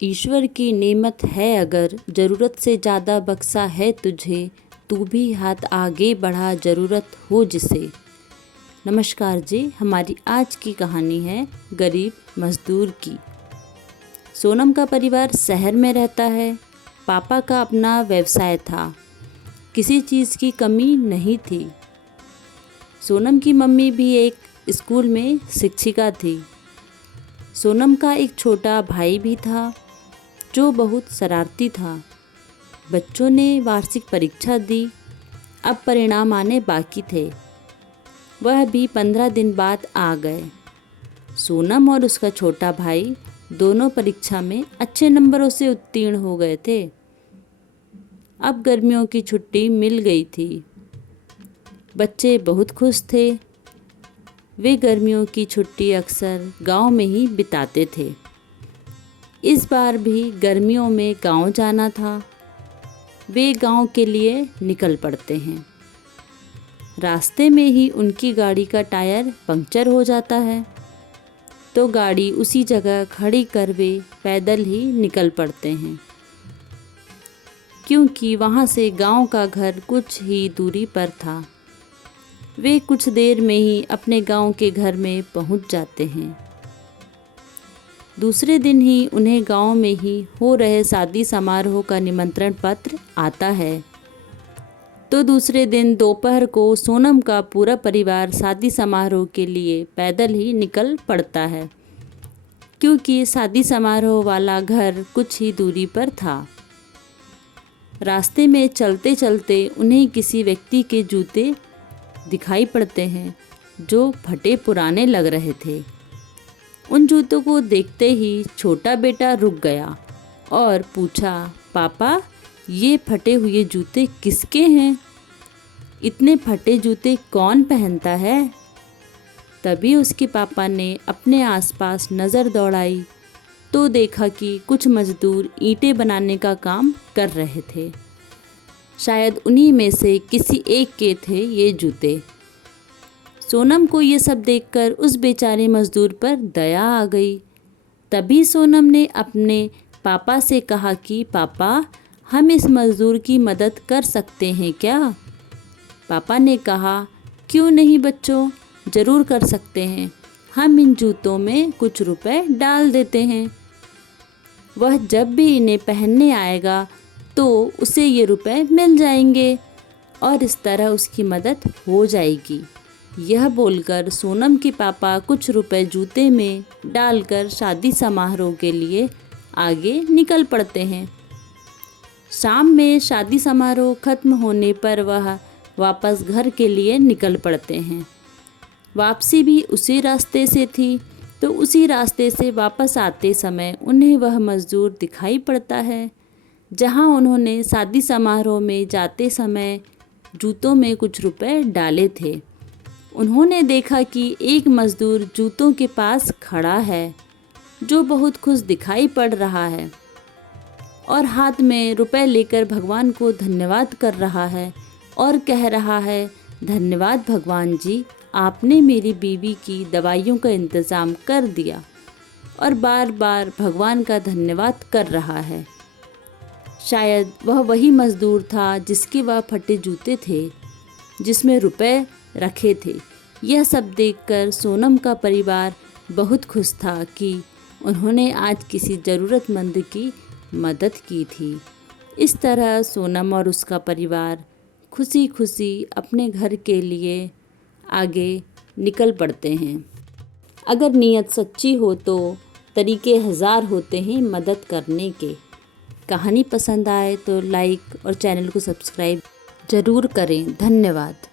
ईश्वर की नेमत है अगर, ज़रूरत से ज़्यादा बख्शा है तुझे, तू भी हाथ आगे बढ़ा ज़रूरत हो जिसे। नमस्कार जी, हमारी आज की कहानी है गरीब मज़दूर की। सोनम का परिवार शहर में रहता है। पापा का अपना व्यवसाय था, किसी चीज़ की कमी नहीं थी। सोनम की मम्मी भी एक स्कूल में शिक्षिका थी। सोनम का एक छोटा भाई भी था जो बहुत शरारती था। बच्चों ने वार्षिक परीक्षा दी, अब परिणाम आने बाकी थे। वह भी 15 दिन बाद आ गए। सोनम और उसका छोटा भाई दोनों परीक्षा में अच्छे नंबरों से उत्तीर्ण हो गए थे। अब गर्मियों की छुट्टी मिल गई थी। बच्चे बहुत खुश थे। वे गर्मियों की छुट्टी अक्सर गांव में ही बिताते थे। इस बार भी गर्मियों में गांव जाना था। वे गांव के लिए निकल पड़ते हैं। रास्ते में ही उनकी गाड़ी का टायर पंक्चर हो जाता है, तो गाड़ी उसी जगह खड़ी कर वे पैदल ही निकल पड़ते हैं, क्योंकि वहां से गांव का घर कुछ ही दूरी पर था। वे कुछ देर में ही अपने गांव के घर में पहुंच जाते हैं। दूसरे दिन ही उन्हें गांव में ही हो रहे शादी समारोह का निमंत्रण पत्र आता है। तो दूसरे दिन दोपहर को सोनम का पूरा परिवार शादी समारोह के लिए पैदल ही निकल पड़ता है, क्योंकि शादी समारोह वाला घर कुछ ही दूरी पर था। रास्ते में चलते चलते उन्हें किसी व्यक्ति के जूते दिखाई पड़ते हैं जो फटे पुराने लग रहे थे। उन जूतों को देखते ही छोटा बेटा रुक गया और पूछा, पापा, ये फटे हुए जूते किसके हैं? इतने फटे जूते कौन पहनता है? तभी उसके पापा ने अपने आसपास नज़र दौड़ाई तो देखा कि कुछ मजदूर ईंटें बनाने का काम कर रहे थे। शायद उन्हीं में से किसी एक के थे ये जूते। सोनम को ये सब देखकर उस बेचारे मजदूर पर दया आ गई। तभी सोनम ने अपने पापा से कहा कि पापा, हम इस मजदूर की मदद कर सकते हैं क्या? पापा ने कहा, क्यों नहीं बच्चों, ज़रूर कर सकते हैं। हम इन जूतों में कुछ रुपए डाल देते हैं। वह जब भी इन्हें पहनने आएगा तो उसे ये रुपए मिल जाएंगे और इस तरह उसकी मदद हो जाएगी। यह बोलकर सोनम के पापा कुछ रुपए जूते में डालकर शादी समारोह के लिए आगे निकल पड़ते हैं। शाम में शादी समारोह खत्म होने पर वह वापस घर के लिए निकल पड़ते हैं। वापसी भी उसी रास्ते से थी, तो उसी रास्ते से वापस आते समय उन्हें वह मजदूर दिखाई पड़ता है जहां उन्होंने शादी समारोह में जाते समय जूतों में कुछ रुपए डाले थे। उन्होंने देखा कि एक मजदूर जूतों के पास खड़ा है जो बहुत खुश दिखाई पड़ रहा है और हाथ में रुपए लेकर भगवान को धन्यवाद कर रहा है और कह रहा है, धन्यवाद भगवान जी, आपने मेरी बीवी की दवाइयों का इंतज़ाम कर दिया, और बार बार भगवान का धन्यवाद कर रहा है। शायद वह वही मजदूर था जिसके वह फटे जूते थे जिसमें रुपए रखे थे। यह सब देखकर सोनम का परिवार बहुत खुश था कि उन्होंने आज किसी ज़रूरतमंद की मदद की थी। इस तरह सोनम और उसका परिवार खुशी खुशी अपने घर के लिए आगे निकल पड़ते हैं। अगर नीयत सच्ची हो तो तरीके हज़ार होते हैं मदद करने के। कहानी पसंद आए तो लाइक और चैनल को सब्सक्राइब ज़रूर करें। धन्यवाद।